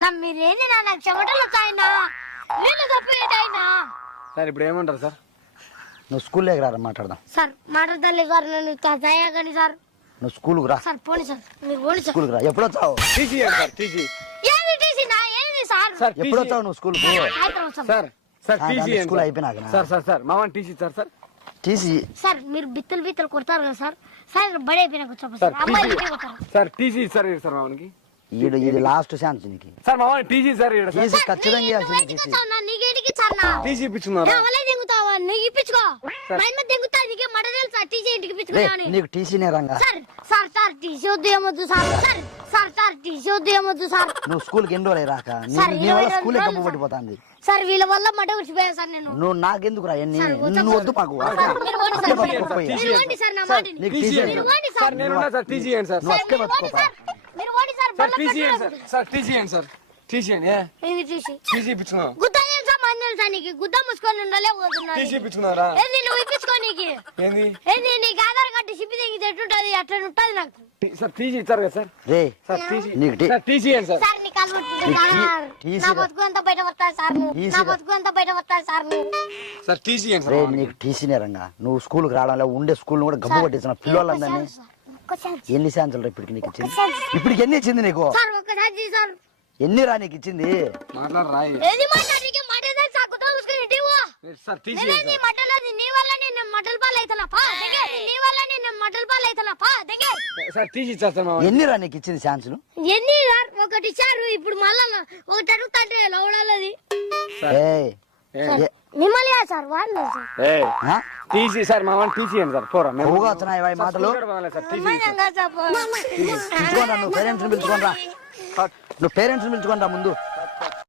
మీరేంది నాకు చెమటలు వచ్చాయినా నీళ్ళు తప్పేటైనా సార్ ఇప్పుడు ఏమంటారు సార్? నువ్వు స్కూల్లోకి రా మాట్లాడదాం. సార్ మాట్లాడాలి సార్ నన్ను దయగాని సార్. నువ్వు స్కూల్కి రా సార్ పోనీ సార్ మీరు పోనీ సార్. స్కూల్కి రా. ఎప్పుడు వచ్చావు? TC sir TC. ఏంది టీసీ నా ఏంది సార్? సార్ ఎప్పుడు వచ్చావు నువ్వు స్కూల్కి? సార్ సార్ టీసీ స్కూల్ అయిపోయినాక సార్ సార్ సార్ మామని TC sir sir TC sir మీరు బిత్తలు కొడతారు కదా సార్. సార్ బడి అయిపోయినాక వచ్చాము సార్ సార్. అమ్మాయి TC sir TC sir sir మామనికి ఇది లాస్ట్ ఛాన్స్ నీకు. సార్ మామని టీసీ సార్ టీసీ ఖచ్చితంగా ఇవ్వాల్సింది. టీసీ నీకేంటికి ఇచ్చారు నా టీసీ ఇప్పించుకున్నారా? అవలే దింగుతావా నీకు ఇప్పించుకో. మైండ్ మీద దింగుతా నీకే మడ తెలుసా టీసీ ఇంటికి ఇప్పించుకోని. నీకు టీసీనే Ranga. Sir sir sir TC వద్దు ఏమొద్దు sir. Sir sir sir TC వద్దు ఏమొద్దు సార్. నువ్వు స్కూల్కి ఎన్ని రోజులు రాక సార్, నీ వల్ల 22 స్కూల్ రోజులు కప్పు పట్టిపోతుంది. సార్ వీళ్ళ వల్ల మడ ఉడిచిపోయాను సార్ నేను. నువ్వు నాకెందుకు రా ఎన్ని సార్, నువ్వు వద్దు మాకు. సార్, మీరు పోండి సార్. పోయి. మీరు పోండి సార్ నా మాటని. నీకు టీసీ టీసీ మీరు పోండి సార్ సార్. నేనున్నా సార్ టీసీ ఏంటి సార్? నువ్వు సార్, అక్కే మీరు పోండి బతుకోపా. సార్. మీరు పోండి సార్. సార్ బల్ల టీసీ ఏంటి పెట్టండి. సార్? సార్ టీసీ ఏంటి సార్? టీసీ అని ఏంది టీసీ? టీసీ ఇప్పించుకున్నావు? గుద్ద తెలుసా మంది తెలుసా నీకు? గుద్ద ముసుకొని ఉండలే పోతున్నారు. టీసీ ఇప్పించుకున్నారా? ఏంది నువ్వు ఇప్పించుకోనీకి? ఏంది ఏంది నీకు ఆధార్ కార్డు సిప్పి తెగితే ఎట్టుంటది అట్లా ఉంటది నాకు. సార్ టీసీ ఇచ్చారు కదా సార్? రే సార్ టీసీ నీకు సార్ టీసీ ఏంటి సార్? సార్ నీకు అలవాటు సార్. టీసీ నా బతుకు ఎంత బయట వస్తాయి సార్ నువ్వు. టీసీ నా బతుకు ఎంత బయట వస్తాయి సార్ నువ్వు. సార్ టీసీ ఏంటి రే సార్? నీకు టీసీనే రంగా. నువ్వు స్కూల్కి రావడం ఉండే స్కూల్ కూడా గబ్బు పట్టేసిన పిల్లలందరినీ. ఎన్ని ఛాన్సులు ఇప్పటికి నీకు ఇచ్చింది? ఇప్పటికి ఎన్ని ఇచ్చింది నీకు? సార్ ఒక్కసారి సార్ ఎన్ని రా నీకు ఇచ్చింది? మాట్లాడరా? ఏది మాట్లాడికి మాట్లాడదా సార్ గుద్ద ముసుకొని ఇంటికి పో. సార్ టీసీ నేనే నీ మటలది నీ వల్ల నేను మటల్ పాలు అయితనా పా దగ్గర. నీ వల్ల నేను మటల్ పాలు అయితనా పా దగ్గర. సార్ టీసీ ఇచ్చారు సార్ మామ. ఎన్ని రా నీకు ఇచ్చింది ఛాన్సులు? ఎన్ని సార్? ఒకటి ఇచ్చారు ఇప్పుడు మళ్ళా ఒకటి అడుగుతాంటే లవడాలది. ఏయ్, ఏ- మిమ్మల్ని సార్ వాళ్ళు సార్. ఏ ఆ? టీసీ సార్ మామని టీసీ ఏంటి సార్? పోరా మేము ఎక్కువగా వస్తున్నాయి ఈ మాటలు. సార్ టీసీ అమ్మాయినంగా సార్ పిలుచుకోండి, నువ్వు పేరెంట్స్ పిలుచుకోండి రా. నువ్వు పేరెంట్స్ పిలుచుకోండి రా ముందు.